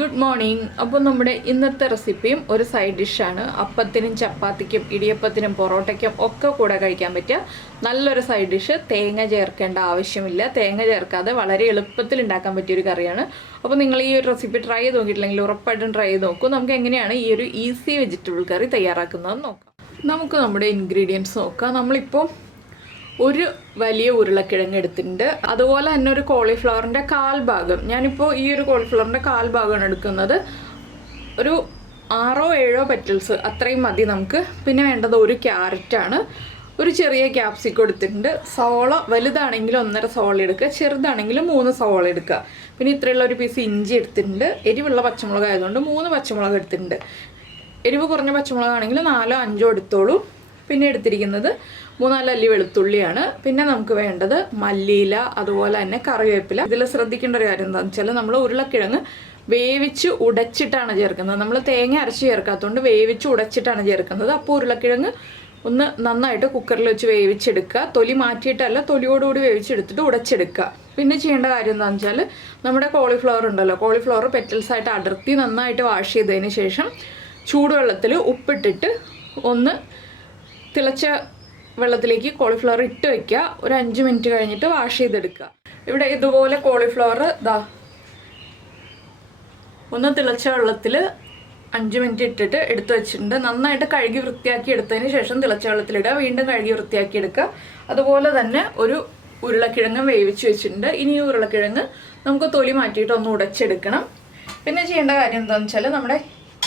Good morning. അപ്പോൾ നമ്മുടെ ഇന്നത്തെ റെസിപ്പിയും ഒരു സൈഡ് ഡിഷാണ്. അപ്പത്തിനും ചപ്പാത്തിക്കും ഇടിയപ്പത്തിനും പൊറോട്ടയ്ക്കും ഒക്കെ കൂടെ കഴിക്കാൻ പറ്റിയ നല്ലൊരു സൈഡ് ഡിഷ്. തേങ്ങ ചേർക്കേണ്ട ആവശ്യമില്ല. തേങ്ങ ചേർക്കാതെ വളരെ എളുപ്പത്തിൽ ഉണ്ടാക്കാൻ പറ്റിയൊരു കറിയാണ്. അപ്പോൾ നിങ്ങൾ ഈ ഒരു റെസിപ്പി ട്രൈ ചെയ്ത് നോക്കിയിട്ടില്ലെങ്കിൽ ഉറപ്പായിട്ടും ട്രൈ ചെയ്ത് നോക്കൂ. നമുക്ക് എങ്ങനെയാണ് ഈ ഒരു ഈസി വെജിറ്റബിൾ കറി തയ്യാറാക്കുന്നതെന്ന് നോക്കാം. നമുക്ക് നമ്മുടെ ഇൻഗ്രീഡിയൻസ് നോക്കാം. നമ്മളിപ്പോൾ ഒരു വലിയ ഉരുളക്കിഴങ്ങ് എടുത്തിട്ടുണ്ട്. അതുപോലെ തന്നെ ഒരു കോളിഫ്ലവറിൻ്റെ കാൽഭാഗം, ഞാനിപ്പോൾ ഈ ഒരു കോളിഫ്ലവറിൻ്റെ കാൽഭാഗമാണ് എടുക്കുന്നത്. ഒരു 6-7 പെറ്റൽസ് അത്രയും മതി നമുക്ക്. പിന്നെ വേണ്ടത് ഒരു ക്യാരറ്റാണ്. ഒരു ചെറിയ ക്യാപ്സിക്കം എടുത്തിട്ടുണ്ട്. സവോള വലുതാണെങ്കിൽ 1.5 സവോള എടുക്കുക, ചെറുതാണെങ്കിൽ 3 സവോള എടുക്കുക. പിന്നെ ഇത്രയുള്ള ഒരു പീസ് ഇഞ്ചി എടുത്തിട്ടുണ്ട്. എരിവുള്ള പച്ചമുളക് ആയതുകൊണ്ട് 3 പച്ചമുളക് എടുത്തിട്ടുണ്ട്. എരിവ് കുറഞ്ഞ പച്ചമുളകാണെങ്കിൽ 4-5 എടുത്തോളൂ. പിന്നെ എടുത്തിരിക്കുന്നത് 3-4 അല്ലി വെളുത്തുള്ളിയാണ്. പിന്നെ നമുക്ക് വേണ്ടത് മല്ലിയില, അതുപോലെ തന്നെ കറിവേപ്പില. ഇതിൽ ശ്രദ്ധിക്കേണ്ട ഒരു കാര്യം എന്താണെന്ന് വെച്ചാൽ നമ്മൾ ഉരുളക്കിഴങ്ങ് വേവിച്ച് ഉടച്ചിട്ടാണ് ചേർക്കുന്നത്. നമ്മൾ തേങ്ങ അരച്ച് ചേർക്കാത്തതുകൊണ്ട് വേവിച്ച് ഉടച്ചിട്ടാണ് ചേർക്കുന്നത്. അപ്പോൾ ഉരുളക്കിഴങ്ങ് ഒന്ന് നന്നായിട്ട് കുക്കറിൽ വെച്ച് വേവിച്ചെടുക്കുക. തൊലി മാറ്റിയിട്ടല്ല, തൊലിയോടുകൂടി വേവിച്ചെടുത്തിട്ട് ഉടച്ചെടുക്കുക. പിന്നെ ചെയ്യേണ്ട കാര്യം എന്താണെന്ന് വെച്ചാൽ നമ്മുടെ കോളിഫ്ലവർ ഉണ്ടല്ലോ, കോളിഫ്ലവർ പെറ്റൽസായിട്ട് അടർത്തി നന്നായിട്ട് വാഷ് ചെയ്തതിന് ശേഷം ചൂടുവെള്ളത്തിൽ ഉപ്പിട്ടിട്ട് ഒന്ന് തിളച്ച വെള്ളത്തിലേക്ക് കോളിഫ്ലവർ ഇട്ട് വയ്ക്കുക. ഒരു 5 മിനിറ്റ് കഴിഞ്ഞിട്ട് വാഷ് ചെയ്തെടുക്കുക. ഇവിടെ ഇതുപോലെ കോളിഫ്ലവർ ഒന്ന് തിളച്ച വെള്ളത്തിൽ 5 മിനിറ്റ് ഇട്ടിട്ട് എടുത്തു വെച്ചിട്ടുണ്ട്. നന്നായിട്ട് കഴുകി വൃത്തിയാക്കി എടുത്തതിന് ശേഷം തിളച്ച വെള്ളത്തിലിടുക. വീണ്ടും കഴുകി വൃത്തിയാക്കി എടുക്കുക. അതുപോലെ തന്നെ ഒരു ഉരുളക്കിഴങ്ങ് വേവിച്ച് വെച്ചിട്ടുണ്ട്. ഇനി ഈ ഉരുളക്കിഴങ്ങ് നമുക്ക് തൊലി മാറ്റിയിട്ട് ഒന്ന് ഉടച്ചെടുക്കണം. പിന്നെ ചെയ്യേണ്ട കാര്യം എന്താണെന്ന് വെച്ചാൽ നമ്മുടെ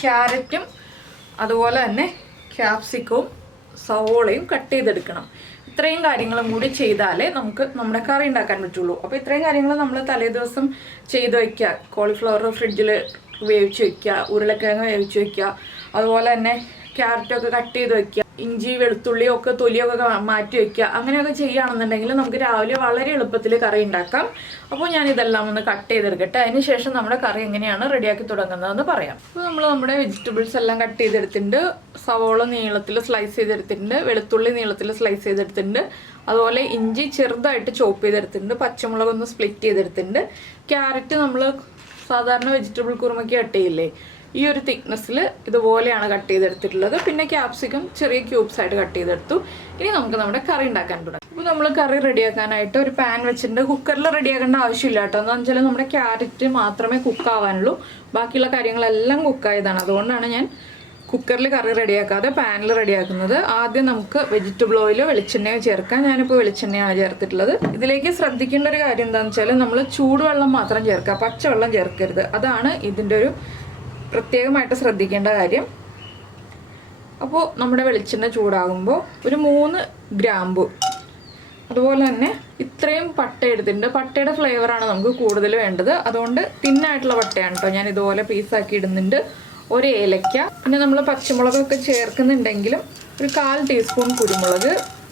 ക്യാരറ്റും അതുപോലെ തന്നെ ക്യാപ്സിക്കവും സവോളയും കട്ട് ചെയ്തെടുക്കണം. ഇത്രയും കാര്യങ്ങളും കൂടി ചെയ്താലേ നമുക്ക് നമ്മുടെ കറി ഉണ്ടാക്കാൻ പറ്റുള്ളൂ. അപ്പോൾ ഇത്രയും കാര്യങ്ങൾ നമ്മൾ തലേ ദിവസം ചെയ്ത് വയ്ക്കുക. കോളിഫ്ലവർ ഫ്രിഡ്ജിൽ വേവിച്ച് വയ്ക്കുക, ഉരുളക്കിഴങ്ങ് വേവിച്ച് വയ്ക്കുക, അതുപോലെ തന്നെ ക്യാരറ്റൊക്കെ കട്ട് ചെയ്ത് വയ്ക്കുക, ഇഞ്ചി വെളുത്തുള്ളിയൊക്കെ തൊലിയൊക്കെ മാറ്റി വയ്ക്കുക. അങ്ങനെയൊക്കെ ചെയ്യുകയാണെന്നുണ്ടെങ്കിൽ നമുക്ക് രാവിലെ വളരെ എളുപ്പത്തിൽ കറി ഉണ്ടാക്കാം. അപ്പോൾ ഞാൻ ഇതെല്ലാം ഒന്ന് കട്ട് ചെയ്തെടുക്കട്ടെ. അതിന് ശേഷം നമ്മുടെ കറി എങ്ങനെയാണ് റെഡിയാക്കി തുടങ്ങുന്നതെന്ന് പറയാം. അപ്പോൾ നമ്മൾ നമ്മുടെ വെജിറ്റബിൾസ് എല്ലാം കട്ട് ചെയ്തെടുത്തിട്ടുണ്ട്. സവോള നീളത്തിൽ സ്ലൈസ് ചെയ്തെടുത്തിട്ടുണ്ട്, വെളുത്തുള്ളി നീളത്തിൽ സ്ലൈസ് ചെയ്തെടുത്തിട്ടുണ്ട്, അതുപോലെ ഇഞ്ചി ചെറുതായിട്ട് ചോപ്പ് ചെയ്തെടുത്തിട്ടുണ്ട്, പച്ചമുളക് ഒന്ന് സ്പ്ലിറ്റ് ചെയ്തെടുത്തിട്ടുണ്ട്. ക്യാരറ്റ് നമ്മൾ സാധാരണ വെജിറ്റബിൾ കുറുമയ്ക്ക് കട്ട് ചെയ്യില്ലേ, ഈ ഒരു തിക്നെസ്സിൽ ഇതുപോലെയാണ് കട്ട് ചെയ്തെടുത്തിട്ടുള്ളത്. പിന്നെ ക്യാപ്സിക്കം ചെറിയ ക്യൂബ്സ് ആയിട്ട് കട്ട് ചെയ്തെടുത്തു. ഇനി നമുക്ക് നമ്മുടെ കറി ഉണ്ടാക്കാൻ തുടങ്ങാം. അപ്പോൾ നമ്മൾ കറി റെഡിയാക്കാനായിട്ട് ഒരു പാൻ വെച്ചിട്ടുണ്ട്. കുക്കറിൽ റെഡിയാക്കേണ്ട ആവശ്യമില്ല കേട്ടോ. എന്താണെന്ന് വെച്ചാൽ നമ്മുടെ ക്യാരറ്റ് മാത്രമേ കുക്കാവാനുള്ളൂ, ബാക്കിയുള്ള കാര്യങ്ങളെല്ലാം കുക്കായതാണ്. അതുകൊണ്ടാണ് ഞാൻ കുക്കറിൽ കറി റെഡിയാക്കാതെ പാനിൽ റെഡിയാക്കുന്നത്. ആദ്യം നമുക്ക് വെജിറ്റബിൾ ഓയിലോ വെളിച്ചെണ്ണയോ ചേർക്കാം. ഞാനിപ്പോൾ വെളിച്ചെണ്ണയാണ് ചേർത്തിട്ടുള്ളത്. ഇതിലേക്ക് ശ്രദ്ധിക്കേണ്ട ഒരു കാര്യം എന്താണെന്ന് വെച്ചാൽ നമ്മൾ ചൂടുവെള്ളം മാത്രം ചേർക്കുക, പച്ചവെള്ളം ചേർക്കരുത്. അതാണ് ഇതിൻ്റെ ഒരു പ്രത്യേകമായിട്ട് ശ്രദ്ധിക്കേണ്ട കാര്യം. അപ്പോൾ നമ്മുടെ വെളിച്ചെണ്ണ ചൂടാകുമ്പോൾ ഒരു 3 ഗ്രാമ്പു, അതുപോലെ തന്നെ ഇത്രയും പട്ട എടുത്തിട്ടുണ്ട്. പട്ടയുടെ ഫ്ലേവറാണ് നമുക്ക് കൂടുതൽ വേണ്ടത്, അതുകൊണ്ട് തിന്നായിട്ടുള്ള പട്ടയാണ് കേട്ടോ. ഞാൻ ഇതുപോലെ പീസാക്കി ഇടുന്നുണ്ട്. ഒരു ഏലക്ക, പിന്നെ നമ്മൾ പച്ചമുളകൊക്കെ ചേർക്കുന്നുണ്ടെങ്കിലും ഒരു 1/4 ടീസ്പൂൺ കുരുമുളക്,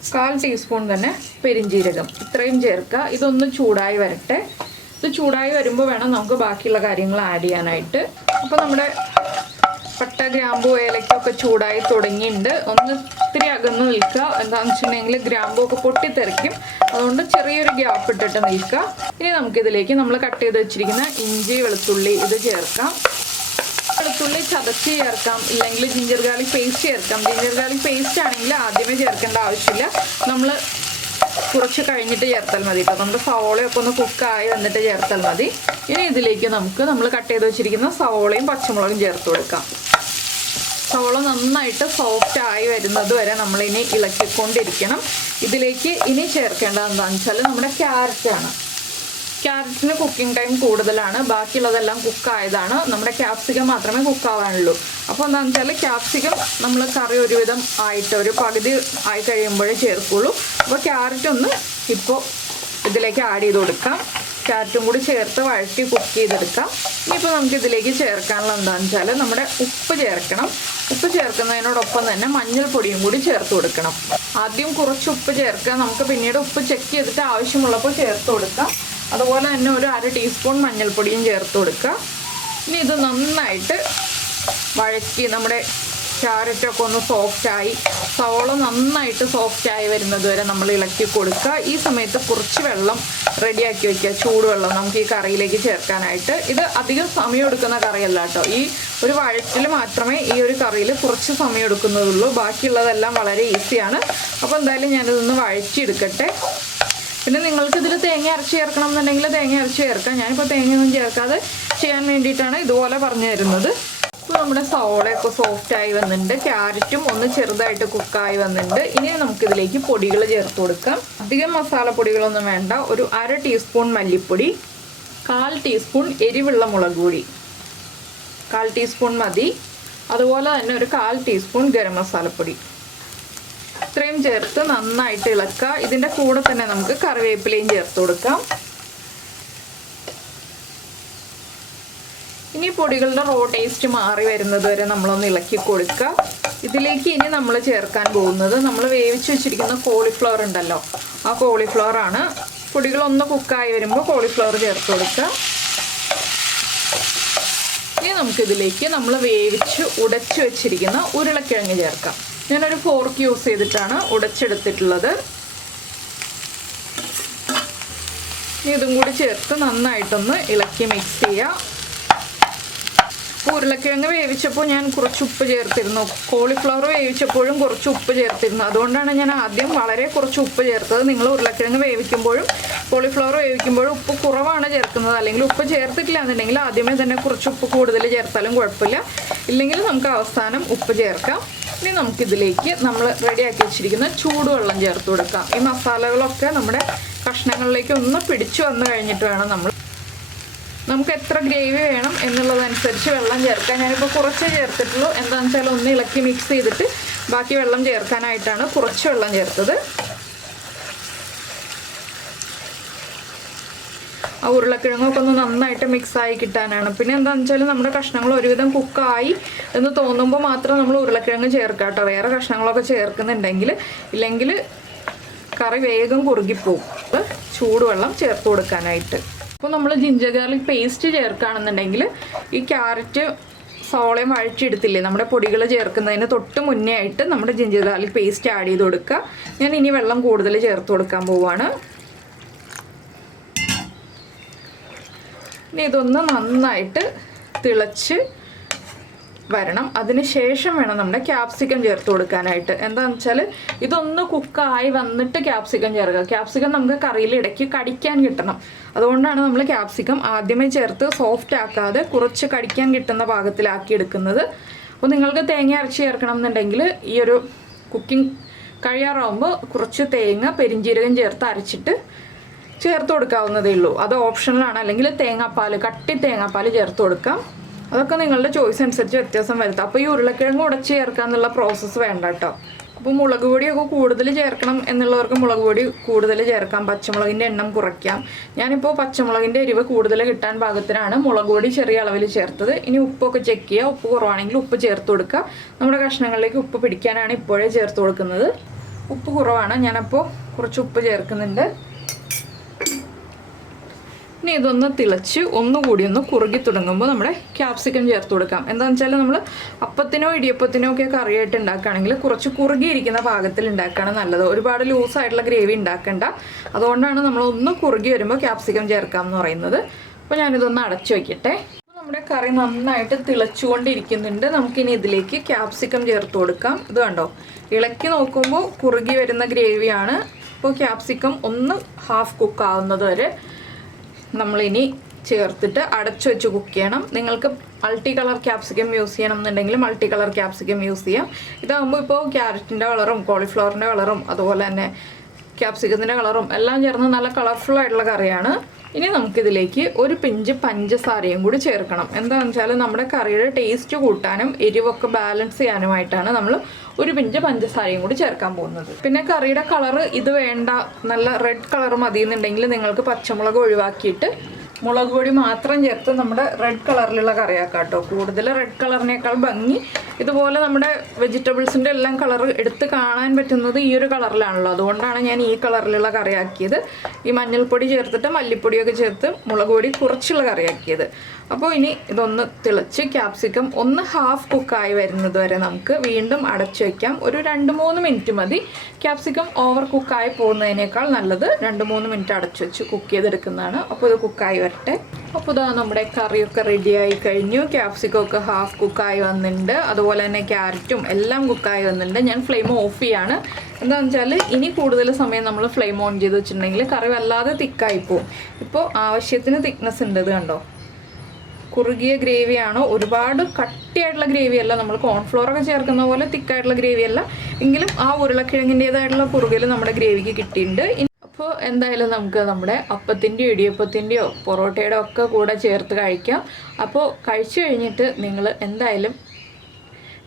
1/4 ടീസ്പൂൺ തന്നെ പെരിഞ്ജീരകം, ഇത്രയും ചേർക്കുക. ഇതൊന്ന് ചൂടായി വരട്ടെ. ഇത് ചൂടായി വരുമ്പോൾ വേണം നമുക്ക് ബാക്കിയുള്ള കാര്യങ്ങൾ ആഡ് ചെയ്യാനായിട്ട്. അപ്പോൾ നമ്മുടെ പട്ട ഗ്രാമ്പു ഏലക്കൊക്കെ ചൂടായി തുടങ്ങിയിട്ടുണ്ട്. ഒന്ന് ഇത്തിരി അകന്ന് നിൽക്കുക. എന്താണെന്ന് വെച്ചിട്ടുണ്ടെങ്കിൽ ഗ്രാമ്പു ഒക്കെ പൊട്ടിത്തെറിക്കും, അതുകൊണ്ട് ചെറിയൊരു ഗ്യാപ്പ് ഇട്ടിട്ട് നിൽക്കുക. ഇനി നമുക്കിതിലേക്ക് നമ്മൾ കട്ട് ചെയ്ത് വെച്ചിരിക്കുന്ന ഇഞ്ചി വെളുത്തുള്ളി ഇത് ചേർക്കാം. വെളുത്തുള്ളി ചതച്ച് ചേർക്കാം, ഇല്ലെങ്കിൽ ജിഞ്ചർ ഗാർലിക് പേസ്റ്റ് ചേർക്കാം. ജിഞ്ചർ ഗാർലിക് പേസ്റ്റ് ആണെങ്കിൽ ആദ്യമേ ചേർക്കേണ്ട ആവശ്യമില്ല, നമ്മൾ കുറച്ച് കഴിഞ്ഞിട്ട് ചേർത്താൽ മതി കേട്ടോ. നമ്മുടെ സവോളയൊക്കെ ഒന്ന് കുക്കായി വന്നിട്ട് ചേർത്താൽ മതി. ഇനി ഇതിലേക്ക് നമ്മൾ കട്ട് ചെയ്ത് വെച്ചിരിക്കുന്ന സവോളയും പച്ചമുളകും ചേർത്ത് കൊടുക്കാം. സവോള നന്നായിട്ട് സോഫ്റ്റ് ആയി വരുന്നത് വരെ നമ്മളിനി ഇളക്കിക്കൊണ്ടിരിക്കണം. ഇതിലേക്ക് ഇനി ചേർക്കേണ്ടത് എന്താണെന്ന് വെച്ചാൽ നമ്മുടെ ക്യാരറ്റാണ്. ക്യാരറ്റിന് കുക്കിംഗ് ടൈം കൂടുതലാണ്, ബാക്കിയുള്ളതെല്ലാം കുക്കായതാണ്. നമ്മുടെ ക്യാപ്സിക്കം മാത്രമേ കുക്കാവാനുള്ളൂ. അപ്പോൾ എന്താണെന്ന് വെച്ചാൽ ക്യാപ്സിക്കം നമ്മൾ കറി ഒരുവിധം ആയിട്ട് ഒരു പകുതി ആയി കഴിയുമ്പോഴേ ചേർക്കുള്ളൂ. അപ്പോൾ ക്യാരറ്റ് ഒന്ന് ഇപ്പോൾ ഇതിലേക്ക് ആഡ് ചെയ്ത് കൊടുക്കാം. ക്യാരറ്റും കൂടി ചേർത്ത് വഴറ്റി കുക്ക് ചെയ്തെടുക്കാം. ഇനിയിപ്പോൾ നമുക്ക് ഇതിലേക്ക് ചേർക്കാനുള്ള എന്താണെന്ന് വെച്ചാൽ നമ്മുടെ ഉപ്പ് ചേർക്കണം. ഉപ്പ് ചേർക്കുന്നതിനോടൊപ്പം തന്നെ മഞ്ഞൾപ്പൊടിയും കൂടി ചേർത്ത് കൊടുക്കണം. ആദ്യം കുറച്ച് ഉപ്പ് ചേർക്കുക, നമുക്ക് പിന്നീട് ഉപ്പ് ചെക്ക് ചെയ്തിട്ട് ആവശ്യമുള്ളപ്പോൾ ചേർത്ത് കൊടുക്കാം. അതുപോലെ തന്നെ ഒരു 1/2 ടീസ്പൂൺ മഞ്ഞൾപ്പൊടിയും ചേർത്ത് കൊടുക്കുക. ഇനി ഇത് നന്നായിട്ട് വഴറ്റി നമ്മുടെ ക്യാരറ്റൊക്കെ ഒന്ന് സോഫ്റ്റായി സവോള നന്നായിട്ട് സോഫ്റ്റായി വരുന്നത് വരെ നമ്മൾ ഇളക്കി കൊടുക്കുക. ഈ സമയത്ത് കുറച്ച് വെള്ളം റെഡിയാക്കി വയ്ക്കുക, ചൂടുവെള്ളം നമുക്ക് ഈ കറിയിലേക്ക് ചേർക്കാനായിട്ട്. ഇത് അധികം സമയം എടുക്കുന്ന കറിയല്ല കേട്ടോ. ഈ ഒരു വഴറ്റിൽ മാത്രമേ ഈ ഒരു കറിയിൽ കുറച്ച് സമയം എടുക്കുന്നതുള്ളൂ. ബാക്കിയുള്ളതെല്ലാം വളരെ ഈസിയാണ്. അപ്പോൾ എന്തായാലും ഞാനിതൊന്ന് വഴറ്റിയെടുക്കട്ടെ. പിന്നെ നിങ്ങൾക്ക് ഇതിൽ തേങ്ങ അരച്ച് ചേർക്കണം എന്നുണ്ടെങ്കിൽ തേങ്ങ അരച്ച് ചേർക്കാം. ഞാനിപ്പോൾ തേങ്ങയൊന്നും ചേർക്കാതെ ചെയ്യാൻ വേണ്ടിയിട്ടാണ് ഇതുപോലെ പറഞ്ഞു തരുന്നത്. ഇപ്പോൾ നമ്മുടെ സവോളയൊക്കെ സോഫ്റ്റായി വന്നിട്ടുണ്ട്, ക്യാരറ്റും ഒന്ന് ചെറുതായിട്ട് കുക്കായി വന്നിട്ടുണ്ട്. ഇനി നമുക്കിതിലേക്ക് പൊടികൾ ചേർത്ത് കൊടുക്കാം. അധികം മസാലപ്പൊടികളൊന്നും വേണ്ട. ഒരു 1/2 ടീസ്പൂൺ മല്ലിപ്പൊടി, 1/4 ടീസ്പൂൺ എരിവുള്ള മുളക് പൊടി, 1/4 ടീസ്പൂൺ മതി. അതുപോലെ തന്നെ ഒരു 1/4 ടീസ്പൂൺ ഗരം മസാലപ്പൊടി. ഇത്രയും ചേർത്ത് നന്നായിട്ട് ഇളക്കുക. ഇതിൻ്റെ കൂടെ തന്നെ നമുക്ക് കറിവേപ്പിലയും ചേർത്ത് കൊടുക്കാം. ഇനി പൊടികളുടെ റോ ടേസ്റ്റ് മാറി വരുന്നത് വരെ നമ്മളൊന്ന് ഇളക്കി കൊടുക്കുക. ഇതിലേക്ക് ഇനി നമ്മൾ ചേർക്കാൻ പോകുന്നത് നമ്മൾ വേവിച്ച് വെച്ചിരിക്കുന്ന കോളിഫ്ലവർ ഉണ്ടല്ലോ, ആ കോളിഫ്ലവർ ആണ്. പൊടികളൊന്ന് കുക്കായി വരുമ്പോൾ കോളിഫ്ലവർ ചേർത്ത് കൊടുക്കുക. ഇനി നമുക്കിതിലേക്ക് നമ്മൾ വേവിച്ച് ഉടച്ച് വെച്ചിരിക്കുന്ന ഉരുളക്കിഴങ്ങ് ചേർക്കാം. ഞാനൊരു ഫോർക്ക് യൂസ് ചെയ്തിട്ടാണ് ഉടച്ചെടുത്തിട്ടുള്ളത്. ഇതും കൂടി ചേർത്ത് നന്നായിട്ടൊന്ന് ഇളക്കി മിക്സ് ചെയ്യുക. ഉരുളക്കിഴങ്ങ് വേവിച്ചപ്പോൾ ഞാൻ കുറച്ച് ഉപ്പ് ചേർത്തിരുന്നു, കോളിഫ്ലവർ വേവിച്ചപ്പോഴും കുറച്ച് ഉപ്പ് ചേർത്തിരുന്നു. അതുകൊണ്ടാണ് ഞാൻ ആദ്യം വളരെ കുറച്ച് ഉപ്പ് ചേർത്തത്. നിങ്ങൾ ഉരുളക്കിഴങ്ങ് വേവിക്കുമ്പോഴും കോളിഫ്ലവർ വേവിക്കുമ്പോഴും ഉപ്പ് കുറവാണ് ചേർക്കുന്നത്. അല്ലെങ്കിൽ ഉപ്പ് ചേർത്തിട്ടില്ല എന്നുണ്ടെങ്കിൽ ആദ്യമേ തന്നെ കുറച്ച് ഉപ്പ് കൂടുതൽ ചേർത്താലും കുഴപ്പമില്ല. ഇല്ലെങ്കിൽ നമുക്ക് അവസാനം ഉപ്പ് ചേർക്കാം. ഇനി നമുക്കിതിലേക്ക് നമ്മൾ റെഡിയാക്കി വെച്ചിരിക്കുന്ന ചൂടുവെള്ളം ചേർത്ത് കൊടുക്കാം. ഈ മസാലകളൊക്കെ നമ്മുടെ കഷ്ണങ്ങളിലേക്ക് ഒന്ന് പിടിച്ചു വന്നു കഴിഞ്ഞിട്ട് വേണം നമുക്ക് എത്ര ഗ്രേവി വേണം എന്നുള്ളതനുസരിച്ച് വെള്ളം ചേർക്കാം. ഞാനിപ്പോൾ കുറച്ചേ ചേർത്തിട്ടുള്ളൂ. എന്താണെന്ന് വെച്ചാൽ ഒന്ന് ഇളക്കി മിക്സ് ചെയ്തിട്ട് ബാക്കി വെള്ളം ചേർക്കാനായിട്ടാണ് കുറച്ച് വെള്ളം ചേർത്തത്. ആ ഉരുളക്കിഴങ്ങൊക്കെ ഒന്ന് നന്നായിട്ട് മിക്സായി കിട്ടാനാണ്. പിന്നെ എന്താണെന്ന് വെച്ചാൽ നമ്മുടെ കഷ്ണങ്ങൾ ഒരുവിധം കുക്കായി എന്ന് തോന്നുമ്പോൾ മാത്രം നമ്മൾ ഉരുളക്കിഴങ്ങ് ചേർക്കാം കേട്ടോ. വേറെ കഷ്ണങ്ങളൊക്കെ ചേർക്കുന്നുണ്ടെങ്കിൽ ഇല്ലെങ്കിൽ കറി വേഗം കുറുകിപ്പോവും. ചൂടുവെള്ളം ചേർത്ത് കൊടുക്കാനായിട്ട്. അപ്പോൾ നമ്മൾ ജിഞ്ചർ ഗാർലിക് പേസ്റ്റ് ചേർക്കുകയാണെന്നുണ്ടെങ്കിൽ ഈ ക്യാരറ്റ് സവോളയും വഴറ്റിയെടുത്തില്ലേ, നമ്മുടെ പൊടികൾ ചേർക്കുന്നതിന് തൊട്ട് മുന്നേ ആയിട്ട് നമ്മുടെ ജിഞ്ചർ ഗാർലിക് പേസ്റ്റ് ആഡ് ചെയ്ത് കൊടുക്കുക. ഞാൻ ഇനി വെള്ളം കൂടുതൽ ചേർത്ത് കൊടുക്കാൻ പോവുകയാണ്. ഇനി ഇതൊന്ന് നന്നായിട്ട് തിളച്ച് വരണം. അതിന് ശേഷം വേണം നമ്മുടെ ക്യാപ്സിക്കം ചേർത്ത് കൊടുക്കാനായിട്ട്. എന്താണെന്ന് വെച്ചാൽ ഇതൊന്ന് കുക്കായി വന്നിട്ട് ക്യാപ്സിക്കം ചേർക്കുക. ക്യാപ്സിക്കം നമുക്ക് കറിയിൽ ഇടയ്ക്ക് കടിക്കാൻ കിട്ടണം. അതുകൊണ്ടാണ് നമ്മൾ ക്യാപ്സിക്കം ആദ്യമേ ചേർത്ത് സോഫ്റ്റ് ആക്കാതെ കുറച്ച് കടിക്കാൻ കിട്ടുന്ന പാകത്തിലാക്കി എടുക്കുന്നത്. അപ്പോൾ നിങ്ങൾക്ക് തേങ്ങ അരച്ച് ചേർക്കണം എന്നുണ്ടെങ്കിൽ ഈ ഒരു കുക്കിംഗ് കഴിയാറാവുമ്പോൾ കുറച്ച് തേങ്ങ പെരിഞ്ജീരകം ചേർത്ത് അരച്ചിട്ട് ചേർത്ത് കൊടുക്കാവുന്നതേ ഉള്ളൂ. അത് ഓപ്ഷണലാണ്. അല്ലെങ്കിൽ തേങ്ങാപ്പാൽ, കട്ടി തേങ്ങാപ്പാൽ ചേർത്ത് കൊടുക്കാം. അതൊക്കെ നിങ്ങളുടെ ചോയ്സ് അനുസരിച്ച് വ്യത്യാസം വരുത്താം. അപ്പോൾ ഈ ഉരുളക്കിഴങ്ങ് ഉടച്ച് ചേർക്കുക എന്നുള്ള പ്രോസസ്സ് വേണ്ട കേട്ടോ. അപ്പോൾ മുളക് പൊടിയൊക്കെ കൂടുതൽ ചേർക്കണം എന്നുള്ളവർക്ക് മുളക് പൊടി കൂടുതൽ ചേർക്കാം. പച്ചമുളകിൻ്റെ എണ്ണം കുറയ്ക്കാം. ഞാനിപ്പോൾ പച്ചമുളകിൻ്റെ എരിവ് കൂടുതൽ കിട്ടാൻ പാകത്തിനാണ് മുളക് പൊടി ചെറിയ അളവിൽ ചേർത്തത്. ഇനി ഉപ്പൊക്കെ ചെക്ക് ചെയ്യുക. ഉപ്പ് കുറവാണെങ്കിൽ ഉപ്പ് ചേർത്ത് കൊടുക്കുക. നമ്മുടെ കഷ്ണങ്ങളിലേക്ക് ഉപ്പ് പിടിക്കാനാണ് ഇപ്പോഴേ ചേർത്ത് കൊടുക്കുന്നത്. ഉപ്പ് കുറവാണ്, ഞാനപ്പോൾ കുറച്ച് ഉപ്പ് ചേർക്കുന്നുണ്ട്. ഇനി ഇതൊന്ന് തിളച്ച് ഒന്നുകൂടി ഒന്ന് കുറുകി തുടങ്ങുമ്പോൾ നമ്മുടെ ക്യാപ്സിക്കം ചേർത്ത് കൊടുക്കാം. എന്താണെന്ന് വെച്ചാൽ നമ്മൾ അപ്പത്തിനോ ഇടിയപ്പത്തിനോ ഒക്കെ കറിയായിട്ട് ഉണ്ടാക്കുകയാണെങ്കിൽ കുറച്ച് കുറുകിയിരിക്കുന്ന പാകത്തിൽ ഉണ്ടാക്കുകയാണ് നല്ലത്. ഒരുപാട് ലൂസായിട്ടുള്ള ഗ്രേവി ഉണ്ടാക്കണ്ട. അതുകൊണ്ടാണ് നമ്മൾ ഒന്ന് കുറുകി വരുമ്പോൾ ക്യാപ്സിക്കം ചേർക്കാം എന്ന് പറയുന്നത്. അപ്പോൾ ഞാനിതൊന്ന് അടച്ചു വയ്ക്കട്ടെ. നമ്മുടെ കറി നന്നായിട്ട് തിളച്ചുകൊണ്ടിരിക്കുന്നുണ്ട്. നമുക്കിനി ഇതിലേക്ക് ക്യാപ്സിക്കം ചേർത്ത് കൊടുക്കാം. ഇത് കണ്ടോ, ഇളക്കി നോക്കുമ്പോൾ കുറുകി വരുന്ന ഗ്രേവിയാണ്. അപ്പോൾ ക്യാപ്സിക്കം ഒന്ന് ഹാഫ് കുക്ക് ആവുന്നത് വരെ നമ്മളിനി ചേർത്തിട്ട് അടച്ചു വെച്ച് കുക്ക് ചെയ്യണം. നിങ്ങൾക്ക് മൾട്ടി കളർ ക്യാപ്സിക്കം യൂസ് ചെയ്യണം എന്നുണ്ടെങ്കിൽ മൾട്ടി കളർ ക്യാപ്സിക്കം യൂസ് ചെയ്യാം. ഇതാകുമ്പോൾ ഇപ്പോൾ ക്യാരറ്റിൻ്റെ കളറും കോളിഫ്ലവറിൻ്റെ കളറും അതുപോലെ തന്നെ ക്യാപ്സിക്കത്തിൻ്റെ കളറും എല്ലാം ചേർന്ന് നല്ല കളർഫുൾ ആയിട്ടുള്ള കറിയാണ്. ഇനി നമുക്കിതിലേക്ക് ഒരു പിഞ്ച് പഞ്ചസാരയും കൂടി ചേർക്കണം. എന്താണെന്ന് വെച്ചാൽ നമ്മുടെ കറിയുടെ ടേസ്റ്റ് കൂട്ടാനും എരിവൊക്കെ ബാലൻസ് ചെയ്യാനുമായിട്ടാണ് നമ്മൾ ഒരു പിഞ്ച് പഞ്ചസാരയും കൂടി ചേർക്കാൻ പോകുന്നത്. പിന്നെ കറിയുടെ കളറ് ഇത് വേണ്ട, നല്ല റെഡ് കളർ മതി എന്നുണ്ടെങ്കിൽ നിങ്ങൾക്ക് പച്ചമുളക് ഒഴിവാക്കിയിട്ട് മുളക് പൊടി മാത്രം ചേർത്ത് നമ്മുടെ റെഡ് കളറിലുള്ള കറിയാക്കാം കേട്ടോ. കൂടുതൽ റെഡ് കളറിനേക്കാൾ ഭംഗി ഇതുപോലെ നമ്മുടെ വെജിറ്റബിൾസിൻ്റെ എല്ലാം കളർ എടുത്ത് കാണാൻ പറ്റുന്നത് ഈ ഒരു കളറിലാണല്ലോ. അതുകൊണ്ടാണ് ഞാൻ ഈ കളറിലുള്ള കറിയാക്കിയത്. ഈ മഞ്ഞൾപ്പൊടി ചേർത്തിട്ട് മല്ലിപ്പൊടിയൊക്കെ ചേർത്ത് മുളക് പൊടി കുറച്ചുള്ള കറിയാക്കിയത്. അപ്പോൾ ഇനി ഇതൊന്ന് തിളച്ച് ക്യാപ്സിക്കം ഒന്ന് ഹാഫ് കുക്കായി വരുന്നത് വരെ നമുക്ക് വീണ്ടും അടച്ചു വയ്ക്കാം. ഒരു 2-3 മിനിറ്റ് മതി. ക്യാപ്സിക്കം ഓവർ കുക്കായി പോകുന്നതിനേക്കാൾ നല്ലത് 2-3 മിനിറ്റ് അടച്ചു വെച്ച് കുക്ക് ചെയ്തെടുക്കുന്നതാണ്. അപ്പോൾ ഇത് കുക്കായി വരട്ടെ. അപ്പോൾ ഇതാ നമ്മുടെ കറിയൊക്കെ റെഡിയായി കഴിഞ്ഞു. ക്യാപ്സിക്കം ഒക്കെ ഹാഫ് കുക്കായി വന്നിട്ടുണ്ട്. അതുപോലെ തന്നെ ക്യാരറ്റും എല്ലാം കുക്കായി വന്നിട്ടുണ്ട്. ഞാൻ ഫ്ലെയിം ഓഫ് ചെയ്യാണ്. എന്താണെന്ന് വെച്ചാൽ ഇനി കൂടുതൽ സമയം നമ്മൾ ഫ്ലെയിം ഓൺ ചെയ്ത് വെച്ചിട്ടുണ്ടെങ്കിൽ കറി വല്ലാതെ തിക്കായി പോകും. ഇപ്പോൾ ആവശ്യത്തിന് തിക്നെസ് ഉണ്ട്. ഇത് കണ്ടോ, കുറുകിയ ഗ്രേവിയാണോ, ഒരുപാട് കട്ടിയായിട്ടുള്ള ഗ്രേവി അല്ല, നമ്മൾ കോൺഫ്ലോറൊക്കെ ചേർക്കുന്ന പോലെ തിക്കായിട്ടുള്ള ഗ്രേവി അല്ല, എങ്കിലും ആ ഉരുളക്കിഴങ്ങിൻ്റെതായിട്ടുള്ള കുറുകൽ നമ്മുടെ ഗ്രേവിക്ക് കിട്ടിയിട്ടുണ്ട്. അപ്പോൾ എന്തായാലും നമുക്ക് നമ്മുടെ അപ്പത്തിൻ്റെയോ ഇടിയപ്പത്തിൻ്റെയോ പൊറോട്ടയുടെ ഒക്കെ കൂടെ ചേർത്ത് കഴിക്കാം. അപ്പോൾ കഴിച്ചു കഴിഞ്ഞിട്ട് നിങ്ങൾ എന്തായാലും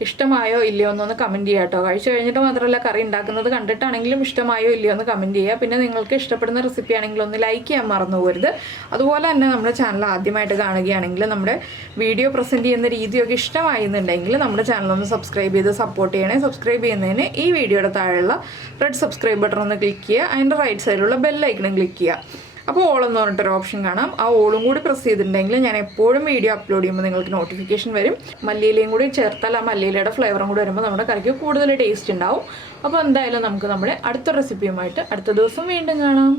ഇഷ്ടമായോ ഇല്ലയോ എന്നൊന്ന് കമൻറ്റ് ചെയ്യുക കേട്ടോ. കഴിച്ചു കഴിഞ്ഞിട്ട് മാത്രമല്ല, കറി ഉണ്ടാക്കുന്നത് കണ്ടിട്ടാണെങ്കിലും ഇഷ്ടമായോ ഇല്ലയോ എന്ന് കമൻറ്റ് ചെയ്യുക. പിന്നെ നിങ്ങൾക്ക് ഇഷ്ടപ്പെടുന്ന റെസിപ്പി ആണെങ്കിൽ ഒന്ന് ലൈക്ക് ചെയ്യാൻ മറന്നു പോകരുത്. അതുപോലെ തന്നെ നമ്മുടെ ചാനൽ ആദ്യമായിട്ട് കാണുകയാണെങ്കിൽ നമ്മുടെ വീഡിയോ പ്രസൻറ്റ് ചെയ്യുന്ന രീതിയൊക്കെ ഇഷ്ടമായിരുന്നുണ്ടെങ്കിൽ നമ്മുടെ ചാനലൊന്ന് സബ്സ്ക്രൈബ് ചെയ്ത് സപ്പോർട്ട് ചെയ്യണേ. സബ്സ്ക്രൈബ് ചെയ്യുന്നതിന് ഈ വീഡിയോയുടെ താഴെയുള്ള റെഡ് സബ്സ്ക്രൈബ് ബട്ടൺ ഒന്ന് ക്ലിക്ക് ചെയ്യുക. അതിൻ്റെ റൈറ്റ് സൈഡിലുള്ള ബെല്ലൈക്കണും ക്ലിക്ക് ചെയ്യുക. അപ്പോൾ ഓളെന്ന് പറഞ്ഞിട്ടൊരു ഓപ്ഷൻ കാണാം. ആ ഓളും കൂടി പ്രസ് ചെയ്തിട്ടുണ്ടെങ്കിൽ ഞാൻ എപ്പോഴും വീഡിയോ അപ്ലോഡ് ചെയ്യുമ്പോൾ നിങ്ങൾക്ക് നോട്ടിഫിക്കേഷൻ വരും. മല്ലിയിലയും കൂടി ചേർത്താൽ ആ മല്ലിയിലയുടെ ഫ്ലേവറും കൂടി വരുമ്പോൾ നമ്മുടെ കറിക്ക് കൂടുതൽ ടേസ്റ്റ് ഉണ്ടാവും. അപ്പോൾ എന്തായാലും നമുക്ക് നമ്മുടെ അടുത്ത റെസിപ്പിയുമായിട്ട് അടുത്ത ദിവസം വീണ്ടും കാണാം.